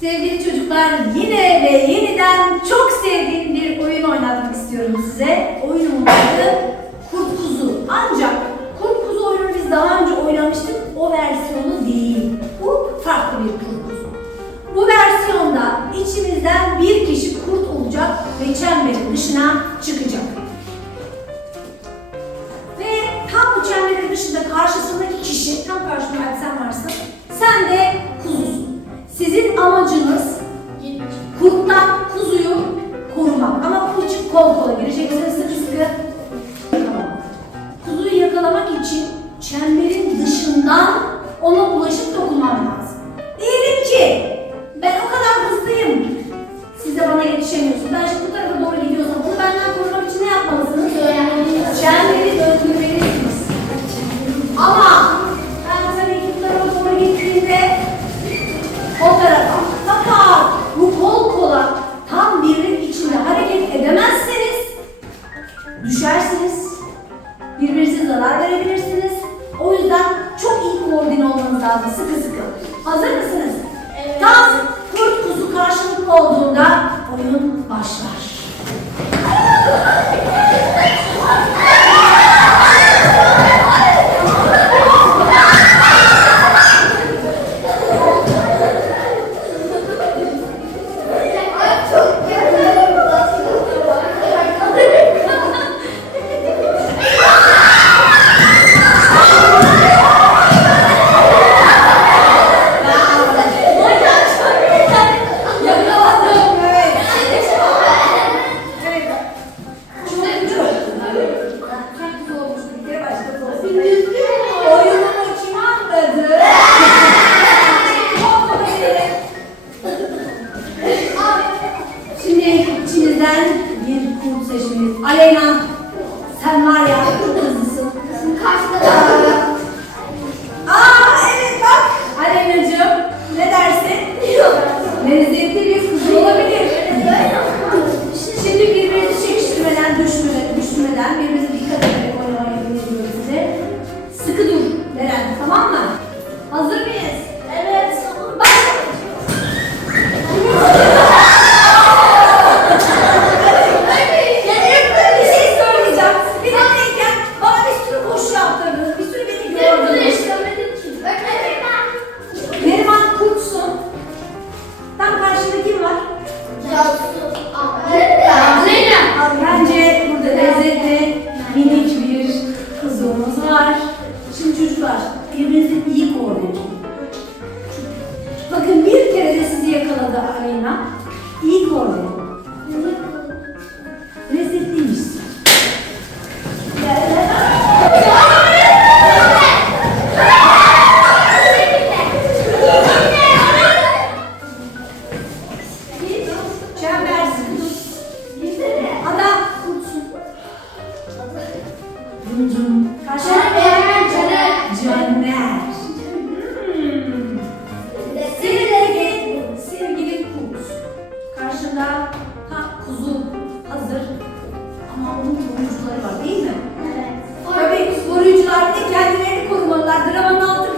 Sevgili çocuklar yine ve yeniden çok sevdiğim bir oyun oynatmak istiyorum size. Oyunun adı Kurt Kuzu. Ancak Kurt Kuzu oyununu biz daha önce oynamıştık. O versiyonu değil. Bu farklı bir Kurt Kuzu. Bu versiyonda içimizden bir kişi kurt olacak ve çemberin dışına düşersiniz. Birbirinize zarar verebilirsiniz. O yüzden çok iyi koordine olmanız lazım sıkı sıkı. Hazır mısınız? Evet. Tam kurt kuzu karşılıklı olduğunda oyun başlar. Bir kurt seçmeniz. Aleyna, sen var ya çok hızlısın. Aa evet bak. Aleyna'cığım ne dersin? Lezzetli bir kız olabilir. Şimdi birbirinizi çekiştirmeden, düşmeden, düşmeden birbirinize Kim var? Bence burada lezzetli, minik bir kuzumuz var. Şimdi çocuklar, birbirinizi iyi koordine. Bakın bir kere de sizi yakaladı Aleyna. İyi koordine onun koruyucuları var değil mi? Evet. Tabii koruyucular bir de kendilerini korumalılar. Dramanın altı